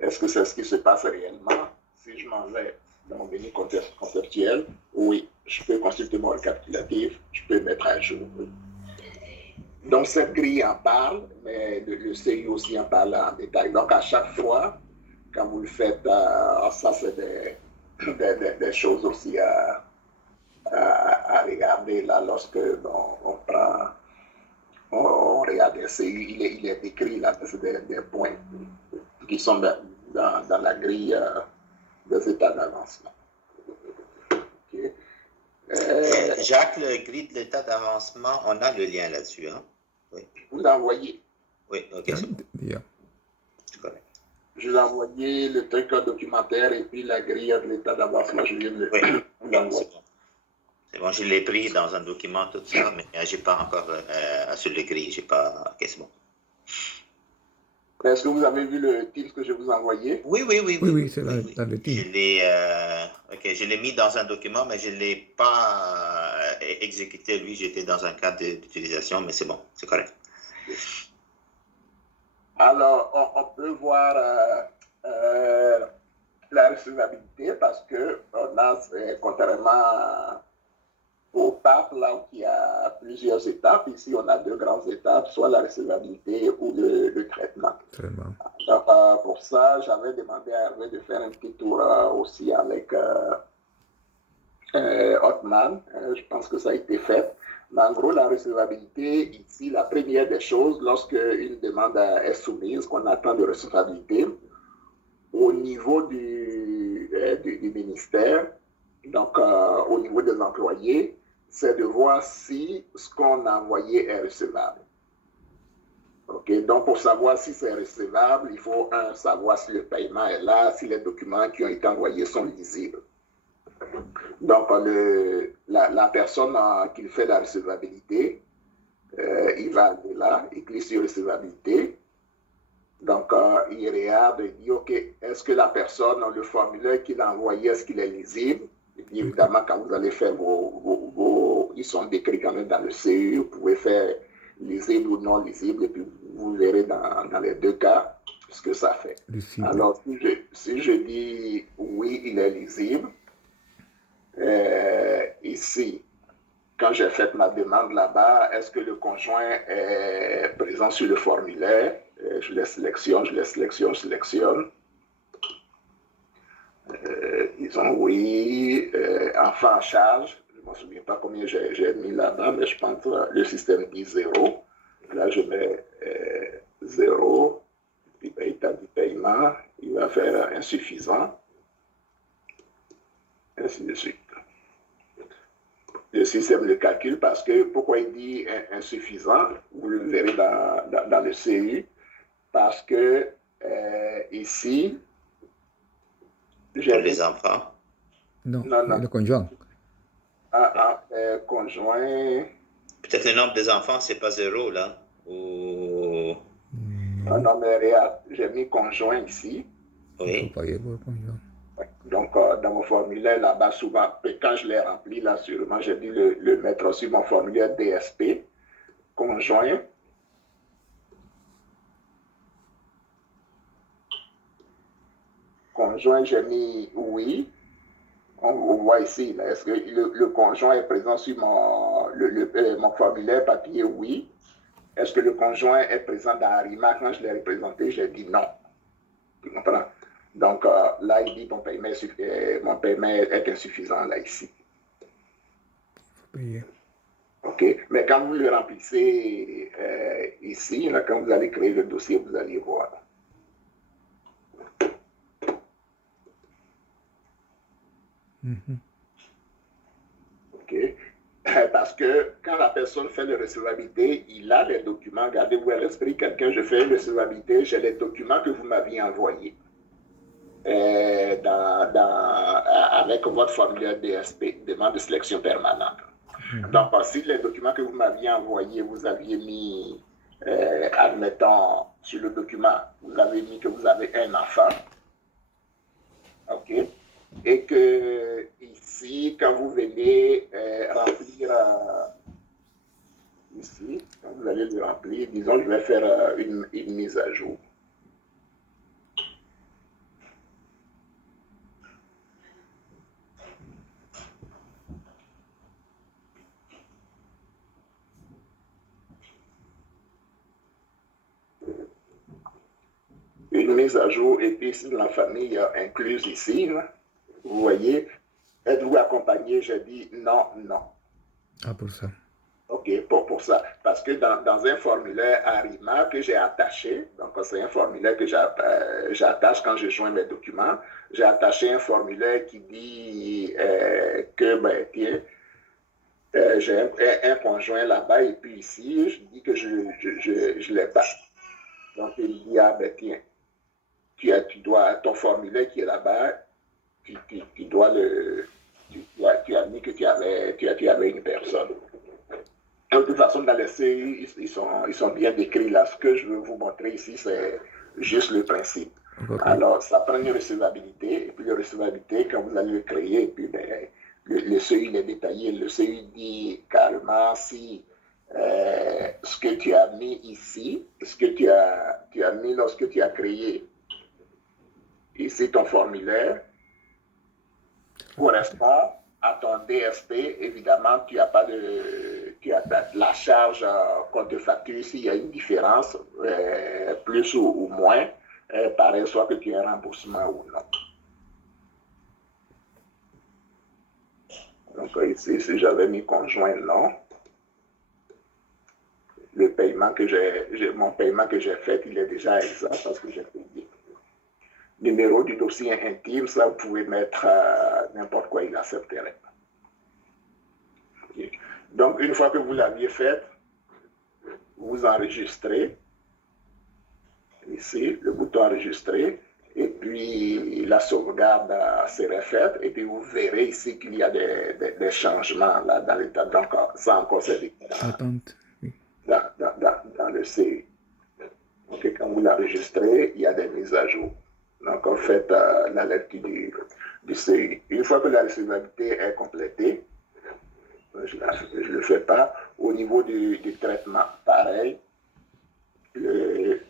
Est-ce que c'est ce qui se passe réellement? Si je m'en vais dans mon menu conceptuel, oui, je peux consulter mon récapitulatif, je peux mettre à jour. Donc, cette grille en parle, mais le CI aussi en parle en détail. Donc, à chaque fois, quand vous le faites, ça, c'est des choses aussi à regarder là lorsque on prend, on regarde le CI, il est décrit là, c'est des points qui sont dans la grille des états d'avancement. Okay. Jacques, le grille de l'état d'avancement, on a le lien là-dessus, hein? Oui. Vous l'envoyez. Oui, ok, c'est bon. Yeah. C'est correct. Je l'ai envoyé, le truc documentaire et puis la grille de l'état d'avancement, je viens de l'envoyer. C'est bon, je l'ai pris dans un document, tout ça, mais je n'ai pas encore sur le grille, j'ai pas... Ok, c'est bon. Est-ce que vous avez vu le titre que je vous ai envoyé? Oui, c'est dans le titre. Je l'ai mis dans un document, mais je ne l'ai pas exécuté, lui, j'étais dans un cadre d'utilisation, mais c'est bon, c'est correct. Alors, on peut voir la recevabilité parce que on a, contrairement au PAP, là où il y a plusieurs étapes, ici on a deux grandes étapes, soit la recevabilité ou le traitement. Donc, pour ça, j'avais demandé à Hervé de faire un petit tour aussi avec Hotman. Je pense que ça a été fait. Mais en gros, la recevabilité, ici, la première des choses, lorsque une demande est soumise, qu'on attend de recevabilité, au niveau du ministère, donc au niveau des employés, c'est de voir si ce qu'on a envoyé est recevable. Okay? Donc, pour savoir si c'est recevable, il faut savoir si le paiement est là, si les documents qui ont été envoyés sont lisibles. Donc, la personne qui fait la recevabilité, il va aller là, il clique sur recevabilité. Donc, il regarde et dit, OK, est-ce que la personne, le formulaire qu'il a envoyé, est-ce qu'il est lisible? Et puis, évidemment, quand vous allez faire ils sont décrits quand même dans le CU, vous pouvez faire lisible ou non lisible, et puis vous verrez dans les deux cas ce que ça fait. Lisible. Alors, si je dis oui, il est lisible, ici, quand j'ai fait ma demande là-bas, est-ce que le conjoint est présent sur le formulaire? Je les sélectionne, je sélectionne. Disons oui, enfant en charge. Je ne me souviens pas combien j'ai mis là-bas, mais je pense que le système dit 0. Là, je mets 0. Puis, état du paiement, il va faire insuffisant. Ainsi de suite. Le système de calcul, parce que pourquoi il dit insuffisant, vous le verrez dans le CU, parce que ici, pour les enfants. Non, le conjoint. Conjoint. Peut-être le nombre des enfants, c'est pas 0 là. Ou... Non, mais regarde, j'ai mis conjoint ici. Oui. Il faut payer pour le conjoint. Donc, dans mon formulaire là-bas, souvent, quand je l'ai rempli là, sûrement, j'ai dû le mettre sur mon formulaire DSP, conjoint. Conjoint, j'ai mis oui. On voit ici, est-ce que le conjoint est présent sur mon formulaire papier? Oui. Est-ce que le conjoint est présent dans Arima? Quand je l'ai représenté, j'ai dit non. Tu comprends? Donc là, il dit mon paiement est insuffisant là, ici. Payer. OK. Mais quand vous le remplissez ici, là, quand vous allez créer le dossier, vous allez voir. OK. Parce que quand la personne fait la recevabilité, il a les documents. Gardez-vous à l'esprit, quelqu'un, je fais une recevabilité, j'ai les documents que vous m'aviez envoyés avec votre formulaire DSP, demande de sélection permanente. Donc, si les documents que vous m'aviez envoyés, vous aviez mis, admettons, sur le document, vous avez mis que vous avez un enfant, OK, et que ici, quand vous venez remplir, ici, quand vous allez le remplir, disons, je vais faire une mise à jour. une mise à jour, et puis si la famille incluse ici, là, vous voyez, êtes-vous accompagné? J'ai dit non, non. Ah, pour ça. OK, pour ça. Parce que dans un formulaire ARIMA que j'ai attaché, donc c'est un formulaire que j'attache quand je joins mes documents, j'ai attaché un formulaire qui dit que, ben, tiens, j'ai un conjoint là-bas, et puis ici, je dis que je ne l'ai pas. Donc, il dit, ah ben tiens, tu dois, ton formulaire qui est là-bas, tu as mis que tu avais une personne. De toute façon, dans les CI, ils sont bien décrits là. Ce que je veux vous montrer ici, c'est juste le principe. Okay. Alors, ça prend une recevabilité, et puis la recevabilité, quand vous allez le créer, et puis ben, le CI il est détaillé. Le CI dit carrément si ce que tu as mis ici, ce que tu as mis lorsque tu as créé ici ton formulaire, correspond à ton DSP. Évidemment, tu as la charge compte de facture. S'il y a une différence, plus ou moins, pareil, soit que tu aies un remboursement ou non. Donc ici, si j'avais mis conjoint, non. Le paiement mon paiement que j'ai fait, il est déjà exact parce que j'ai payé. Numéro du dossier intime, ça vous pouvez mettre n'importe quoi, il accepterait. Okay. Donc, une fois que vous l'aviez fait, vous enregistrez. Ici, le bouton enregistrer. Et puis, la sauvegarde serait faite. Et puis, vous verrez ici qu'il y a des changements là, dans l'état. Donc, ça encore, c'est dans le CI. Okay, quand vous l'enregistrez, il y a des mises à jour. Donc, en fait, la lecture du CI. Une fois que la recevabilité est complétée, je ne le fais pas. Au niveau du traitement, pareil. Le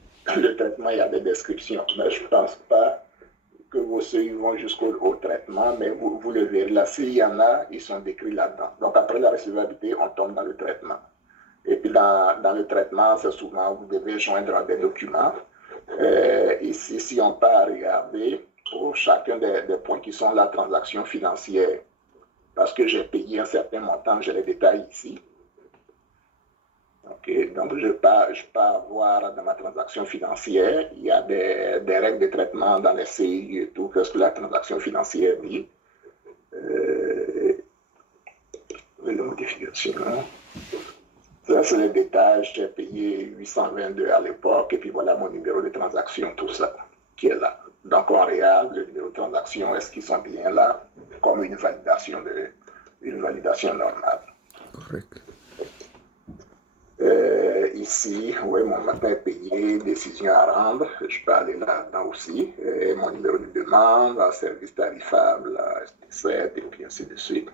traitement, il y a des descriptions. Mais je ne pense pas que vos CI vont jusqu'au traitement, mais vous le verrez là. S'il y en a, ils sont décrits là-dedans. Donc, après la recevabilité, on tombe dans le traitement. Et puis, dans le traitement, c'est souvent, vous devez joindre des documents. Ici, si on part regarder pour chacun des points qui sont la transaction financière, parce que j'ai payé un certain montant, je les détaille ici. Okay, donc, je peux voir dans ma transaction financière, il y a des règles de traitement dans les CI et tout, qu'est-ce que la transaction financière dit. La modification. Ça, c'est les détails. J'ai payé 822 à l'époque, et puis voilà mon numéro de transaction, tout ça, qui est là. Donc, on regarde le numéro de transaction, est-ce qu'ils sont bien là, comme une validation normale. Correct. Ici, oui, mon matin est payé, décision à rendre, je peux aller là-dedans aussi. Mon numéro de demande, service tarifable, ST7, et puis ainsi de suite.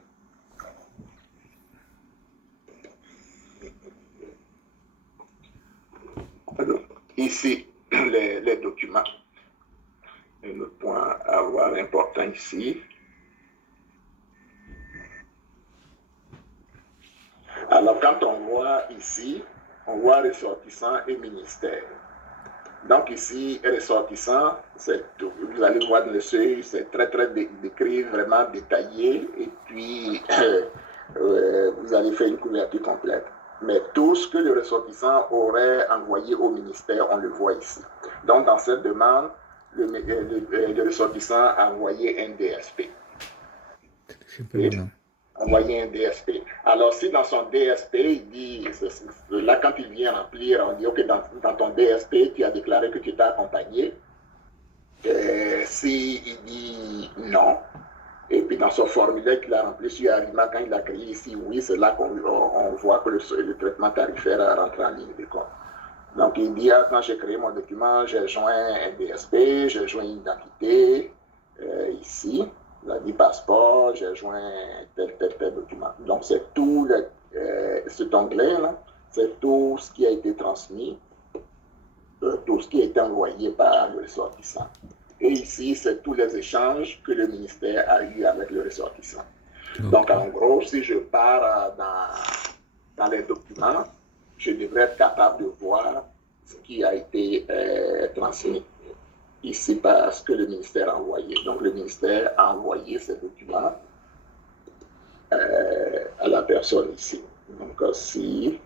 Alors, ici, les documents. Un autre point à voir important ici. Alors, quand on voit ici, on voit ressortissant et ministère. Donc ici, ressortissant, vous allez voir dans le seuil, c'est très décrit, vraiment détaillé, et puis vous allez faire une couverture complète. Mais tout ce que le ressortissant aurait envoyé au ministère, on le voit ici. Donc dans cette demande, le ressortissant a envoyé un DSP. Envoyer un DSP. Alors, si dans son DSP, il dit, là, quand il vient remplir, on dit, OK, dans ton DSP, tu as déclaré que tu t'es accompagné. Si il dit non, et puis dans son formulaire qu'il a rempli sur ARIMA, quand il a créé ici, oui, c'est là qu'on voit que le traitement tarifaire rentre en ligne de compte. Donc, il dit, quand j'ai créé mon document, j'ai joint un DSP, j'ai joint une identité, ici. La dit passeport, j'ai joint tel document. Donc, c'est tout cet onglet-là, c'est tout ce qui a été transmis, tout ce qui a été envoyé par le ressortissant. Et ici, c'est tous les échanges que le ministère a eu avec le ressortissant. Okay. Donc, en gros, si je pars dans les documents, je devrais être capable de voir ce qui a été transmis. ici par ce que le ministère a envoyé. Donc, le ministère a envoyé ces documents à la personne ici. Donc, si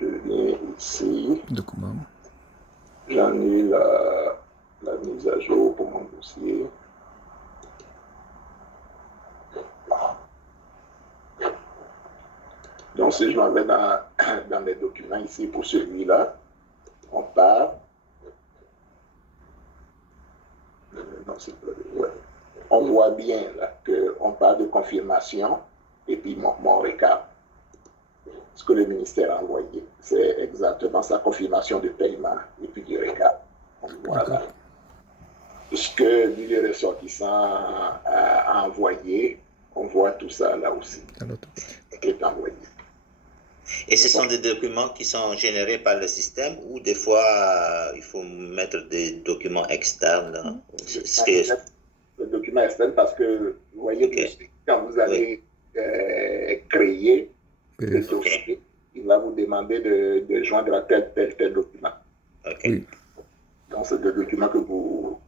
je viens ici, Document. j'en ai la mise à jour pour mon dossier. Donc, si je m'en vais dans mes documents ici pour celui-là, on part. Non, ouais. On voit bien là qu'on parle de confirmation et puis mon récap. Ce que le ministère a envoyé, c'est exactement sa confirmation de paiement et puis du récap. Voilà. Ce que lui, le ressortissant a envoyé, on voit tout ça là aussi. Qui est envoyé. Et ce sont des documents qui sont générés par le système ou des fois il faut mettre des documents externes? Le document externe parce que vous voyez, quand vous allez créer le dossier, il va vous demander de joindre à tel document. Oui. Donc, c'est des documents que vous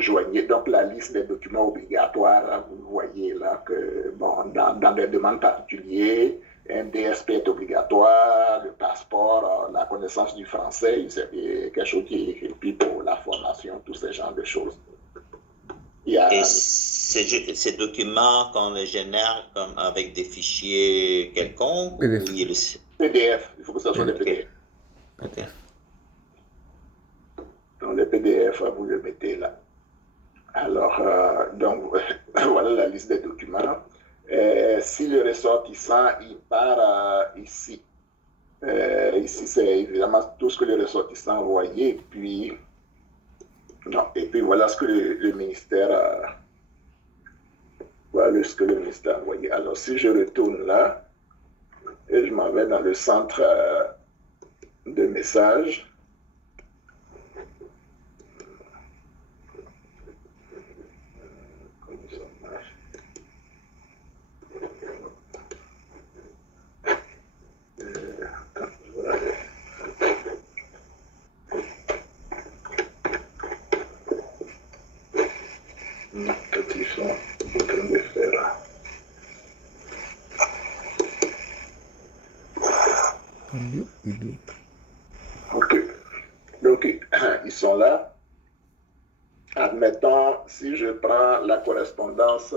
joignez. Donc, la liste des documents obligatoires, vous voyez là que, bon, dans des demandes particulières, un DSP est obligatoire, le passeport, la connaissance du français, c'est quelque chose qui est écrit pour la formation, tous ces genres de choses. Et ces documents, qu'on les génère comme avec des fichiers quelconques? PDF, il faut que ce soit des PDF. Okay. Donc, le PDF, vous le mettez là. Alors, donc, voilà la liste des documents. Si le ressortissant, il part ici. Ici, c'est évidemment tout ce que le ressortissant a envoyé. Et puis voilà ce que le ministère a. Voilà ce que le ministère a envoyé. Alors, si je retourne là, et je m'en vais dans le centre de messages. Ok. Donc, ils sont là. Admettons, si je prends la correspondance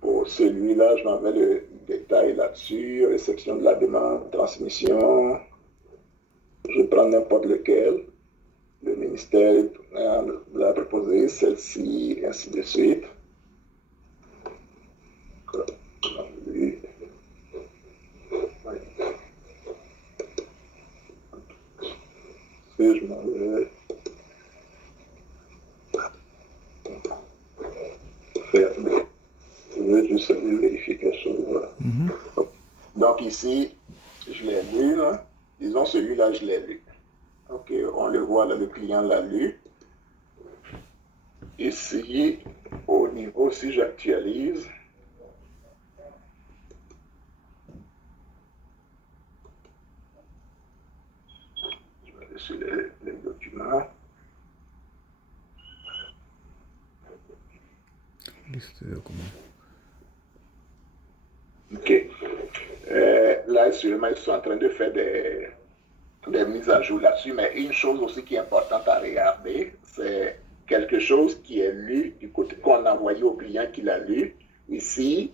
pour celui-là, je m'en vais le détail là-dessus, réception de la demande, transmission. Je prends n'importe lequel. Le ministère l'a proposé, celle-ci, ainsi de suite. Et je m'en vais faire. Je vais juste vérifier quelque chose. Voilà. Donc ici, je l'ai lu. Là. Disons celui-là, je l'ai lu. Ok, on le voit là, le client l'a lu. Ici, au niveau, si j'actualise, je vais aller sur les documents. Liste de documents. Ok. Là, sûrement, ils sont en train de faire des mises à jour là-dessus, mais une chose aussi qui est importante à regarder, c'est quelque chose qui est lu du côté qu'on a envoyé au client qui l'a lu. Ici,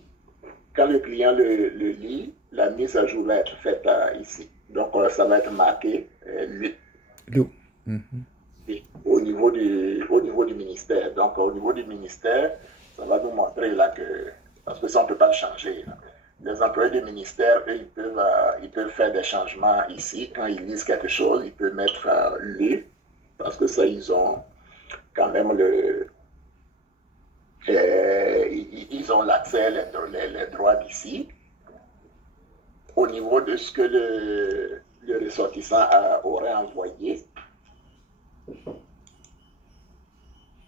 quand le client le lit, la mise à jour va être faite ici. Donc, ça va être marqué lu. Au niveau du ministère. Donc, au niveau du ministère, ça va nous montrer là que, parce que ça, on ne peut pas le changer. Là. Les employés du ministère, eux, ils peuvent faire des changements ici. Quand ils lisent quelque chose, ils peuvent mettre lu, parce que ça, ils ont quand même ils ont l'accès, les droits d'ici. Au niveau de ce que le ressortissant aurait envoyé,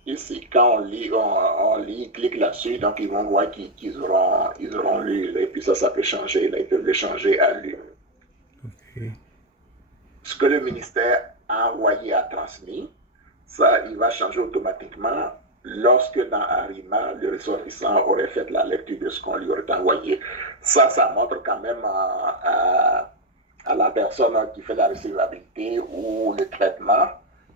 ici, quand on lit, clique là-dessus, donc ils vont voir qu'ils auront lu, là, et puis ça peut changer, là, ils peuvent le changer à lu. Okay. Ce ce que le ministère a envoyé a transmis, ça, il va changer automatiquement lorsque dans Arima, le ressortissant aurait fait la lecture de ce qu'on lui aurait envoyé. Ça montre quand même à la personne qui fait la recevabilité ou le traitement,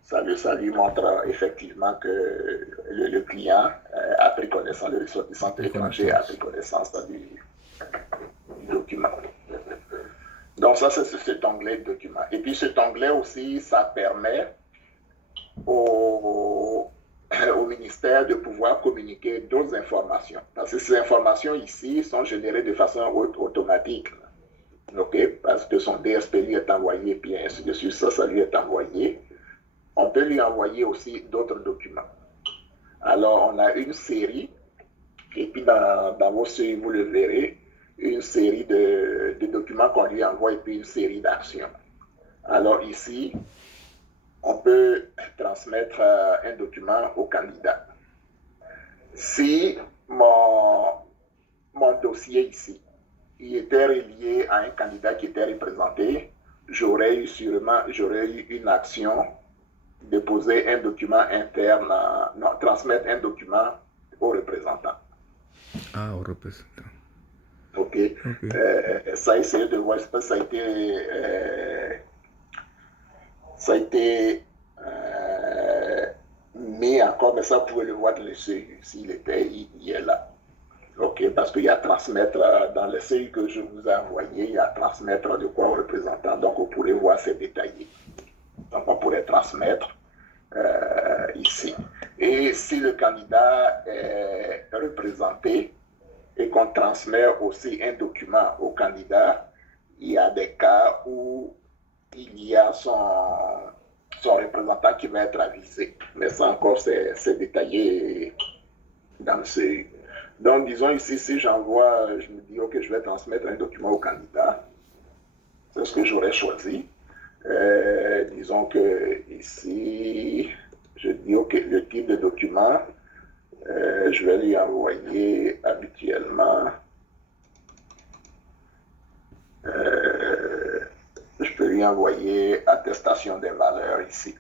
ça lui montre effectivement que le client a pris connaissance, le ressortissant étranger a pris connaissance du document. Donc ça, c'est cet onglet de document. Et puis cet onglet aussi, ça permet au ministère de pouvoir communiquer d'autres informations. Parce que ces informations ici sont générées de façon automatique. Okay? Parce que son DSP lui est envoyé, puis ainsi de suite, ça lui est envoyé. On peut lui envoyer aussi d'autres documents. Alors, on a une série, et puis dans vos séries, vous le verrez, une série de documents qu'on lui envoie et puis une série d'actions. Alors ici, on peut transmettre un document au candidat. Si mon dossier ici, il était relié à un candidat qui était représenté, j'aurais eu une action de poser un document interne, transmettre un document au représentant. Ah, au représentant. Ok. Ça a essayé de voir, ça a été mis encore, mais ça vous pouvez le voir dans le CU, s'il est là. Ok, parce qu'il y a transmettre dans le CU que je vous ai envoyé, il y a transmettre de quoi au représentant, donc vous pourrez voir c'est détaillé. Donc on pourrait transmettre ici. Et si le candidat est représenté et qu'on transmet aussi un document au candidat, il y a des cas où il y a son représentant qui va être avisé. Mais ça encore, c'est détaillé dans le CU. Donc, disons ici, si j'envoie, je me dis, OK, je vais transmettre un document au candidat, c'est ce que j'aurais choisi. Disons que ici, je dis, OK, le type de document, je vais lui envoyer habituellement, je peux lui envoyer attestation des valeurs ici.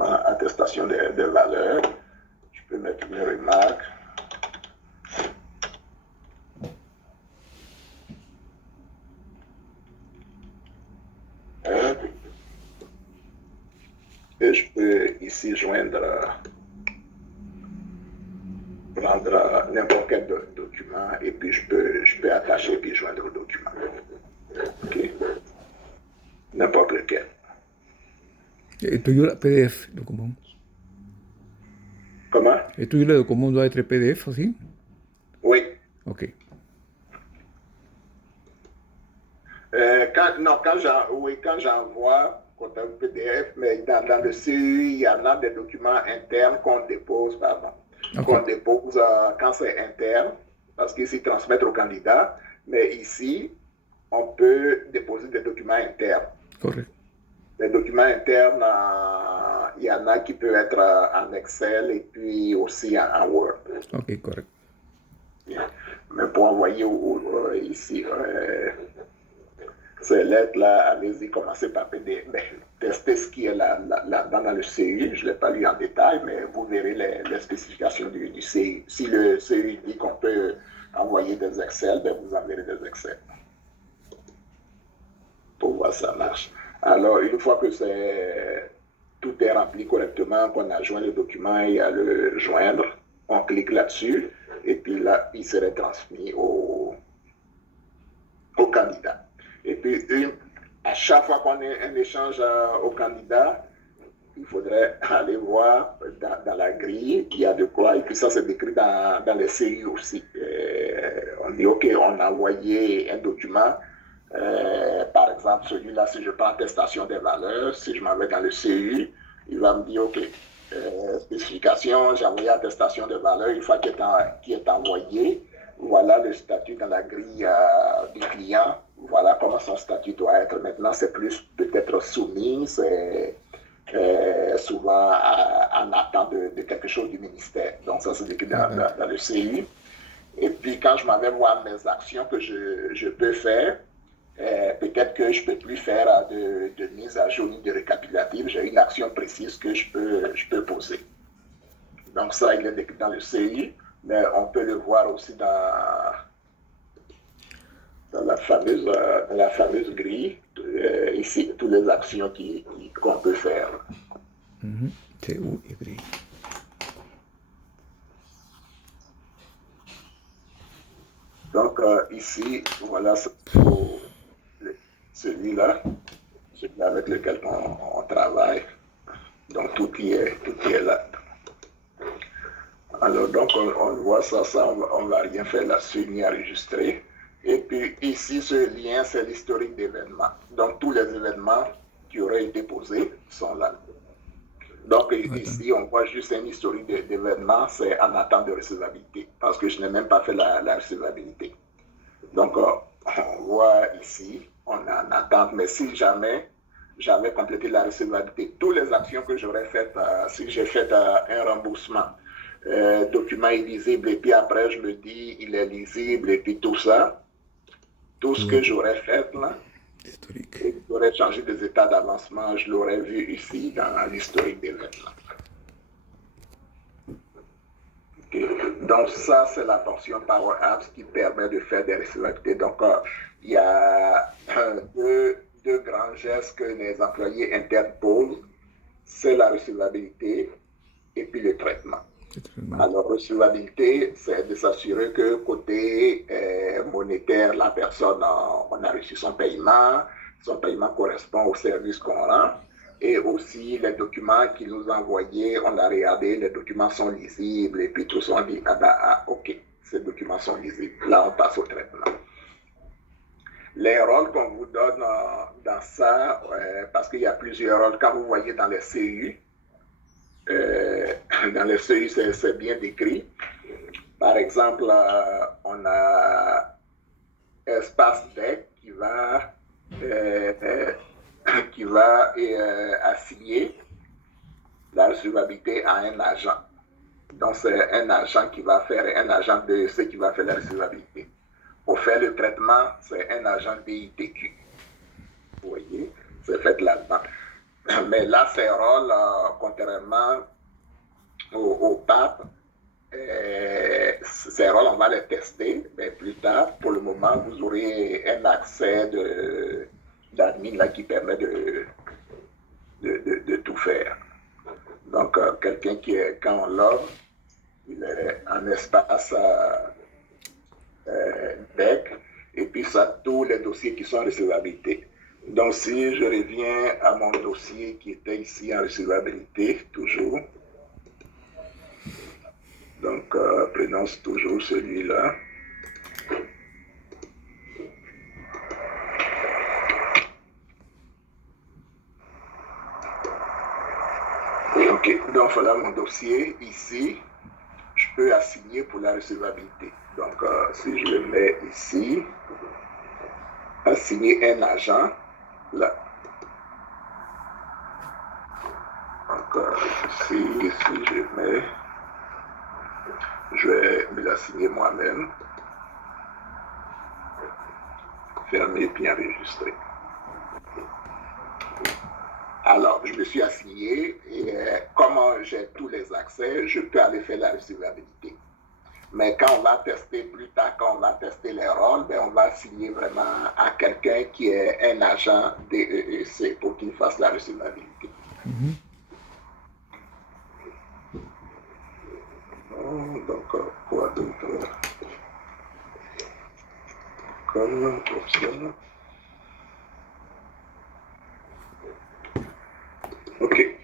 Attestation des valeurs, je peux mettre une remarque. Et je peux ici prendre n'importe quel document et puis je peux attacher puis joindre le document. Ok. N'importe lequel. Et tuyo la PDF, document. Comment? Et tuyo le document doit être PDF aussi? Oui. Ok. Quand j'envoie un PDF, mais dans le CU, il y en a des documents internes qu'on dépose, qu'on dépose quand c'est interne, parce qu'ici, transmettre au candidat, mais ici, on peut déposer des documents internes. Correct. Les documents internes, il y en a qui peuvent être en Excel et puis aussi en Word. Ok, correct. Mais pour envoyer ici, ces lettres-là, allez-y, commencez par PDF. Testez ce qui est là dans le CU. Je ne l'ai pas lu en détail, mais vous verrez les spécifications du CU. Si le CU dit qu'on peut envoyer des Excel, vous enverrez des Excel. Pour voir si ça marche. Alors, une fois que tout est rempli correctement, qu'on a joint le document et à le joindre, on clique là-dessus et puis là, il serait transmis au candidat. Et puis, à chaque fois qu'on a un échange au candidat, il faudrait aller voir dans la grille, il y a de quoi, et puis ça c'est décrit dans les CU aussi. On dit, OK, on a envoyé un document, par exemple, celui-là, si je prends attestation des valeurs, si je m'en vais dans le CU, il va me dire, OK, spécification, j'ai envoyé attestation des valeurs, une fois qu'il est envoyé, voilà le statut dans la grille du client, voilà comment son statut doit être. Maintenant, c'est plus peut-être soumis, c'est souvent en attente de quelque chose du ministère. Donc ça, c'est décrit dans le CU. Et puis, quand je m'en vais voir mes actions que je peux faire, peut-être que je ne peux plus faire de mise à jour ni de récapitulatif. J'ai une action précise que je peux poser. Donc ça, il est décrit dans le CI, mais on peut le voir aussi dans la fameuse grille. Ici, toutes les actions qu'on peut faire. C'est où écrit? Donc ici, voilà celui-là avec lequel on travaille. Donc tout qui est là. Alors donc on voit ça on va rien faire là-dessus ni enregistrer. Et puis ici, ce lien, c'est l'historique d'événements. Donc tous les événements qui auraient été posés sont là. Donc ici, on voit juste un historique d'événements, c'est en attente de recevabilité, parce que je n'ai même pas fait la recevabilité. Donc on voit ici, on est en attente, mais si jamais j'avais complété la recevabilité, toutes les actions que j'aurais faites, si j'ai fait un remboursement, document est lisible, et puis après je me dis il est lisible, et puis tout ça, tout ce que j'aurais fait là, et j'aurais changé des états d'avancement, je l'aurais vu ici dans l'historique des événements. Okay. Donc ça, c'est la portion Power Apps qui permet de faire des recevabilités. Donc il y a deux grands gestes que les employés internes posent, c'est la recevabilité et puis le traitement. Alors, recevabilité, c'est de s'assurer que côté monétaire, la personne, on a reçu son paiement correspond au service qu'on rend, et aussi les documents qu'ils nous envoyaient, on a regardé, les documents sont lisibles, et puis tous on dit, ok, ces documents sont lisibles, là on passe au traitement. Les rôles qu'on vous donne dans ça, parce qu'il y a plusieurs rôles, quand vous voyez dans les CU, c'est bien décrit. Par exemple, on a Espace Deck qui va assigner la recevabilité à un agent. Donc, c'est un agent qui va faire, un agent DEC qui va faire la recevabilité. Pour faire le traitement, c'est un agent DITQ. Vous voyez, c'est fait là-dedans. Mais là, ces rôles, contrairement au PAP, ces rôles, on va les tester, mais plus tard, pour le moment, vous aurez un accès d'admin là qui permet de tout faire. Donc, quelqu'un qui est, quand on log, il est en espace DEC, et puis ça, tous les dossiers qui sont en recevabilité. Donc, si je reviens à mon dossier qui était ici en recevabilité, toujours, donc prenons toujours celui-là. Ok, donc voilà mon dossier ici. Je peux assigner pour la recevabilité. Donc, si je le mets ici, assigner un agent, là. Donc, ici, je vais me l'assigner moi-même. Fermer puis enregistrer. Alors, je me suis assigné et comme j'ai tous les accès, je peux aller faire la recevabilité. Mais quand on va tester plus tard, quand on va tester les rôles, ben on va assigner vraiment à quelqu'un qui est un agent DEEC pour qu'il fasse la recevabilité. Donc, quoi d'autre? Comme option. Ok.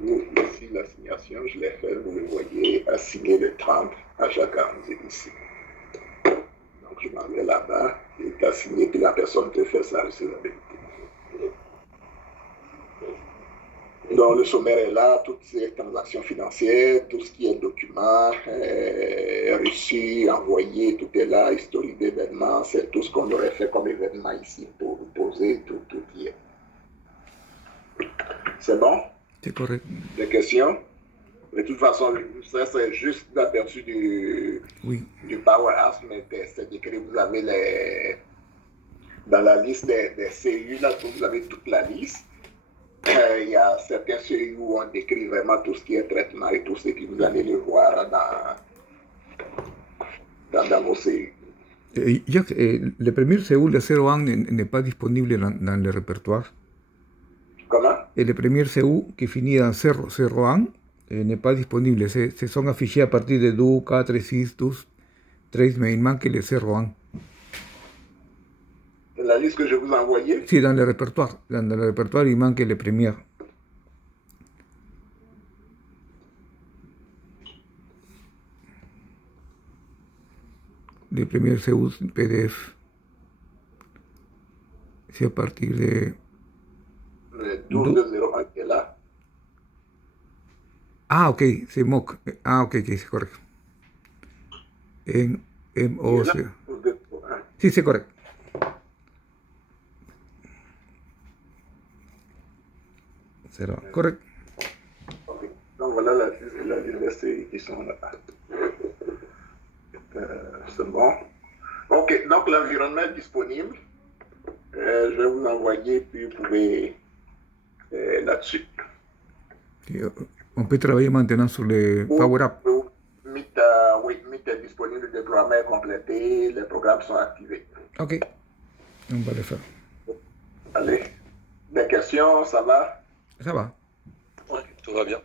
Ici, l'assignation, je l'ai fait, vous le voyez, assigner le 30 à chaque arrondissement ici. Donc, je m'en vais là-bas, il est assigné, puis la personne peut faire sa recevabilité. Donc, le sommaire est là, toutes ces transactions financières, tout ce qui est documents, reçus, envoyés, tout est là, historique d'événements, c'est tout ce qu'on aurait fait comme événement ici pour vous poser, tout y est. C'est bon? C'est correct. Des questions? De toute façon, ça c'est juste l'aperçu Oui. du Powerhouse, mais c'est décrit, vous avez dans la liste des CU, là, vous avez toute la liste. Il y a certains CU où on décrit vraiment tout ce qui est traitement et tout ce que vous allez le voir dans vos CU. Jacques, le premier Seúl de 0 n'est pas disponible dans le répertoire. Comment? Et le premier CU qui finit en 0 n'est pas disponible. Ce sont affichés à partir de 2, 4, 6, 12, 13, mais il manque le 0 La liste que je vous ai envoyée? Sí, dans le répertoire. Dans le répertoire, il manque le premier. Le premier CU PDF. C'est à partir de... Le 12 de 01 qui est là. Ah, ok, c'est MOC. Ah, ok, c'est correcto. En MOC. Sí, c'est correcto. Correcto. Okay. Donc voilà la liste des séries qui sont là. C'est bon. Ok, donc l'environnement est disponible. Je vais vous envoyer, puis vous pouvez là-dessus. On peut travailler maintenant sur le Power App. Oui, Meet est disponible, le déploiement est complété, les programmes sont activés. Ok, on va le faire. Allez, des questions, ça va? Ça va. Oui, tout va bien.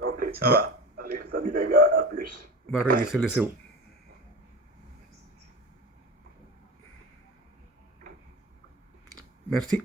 Ok, Ça va. allez, salut les gars, à plus. Va a réviser le CU. Merci.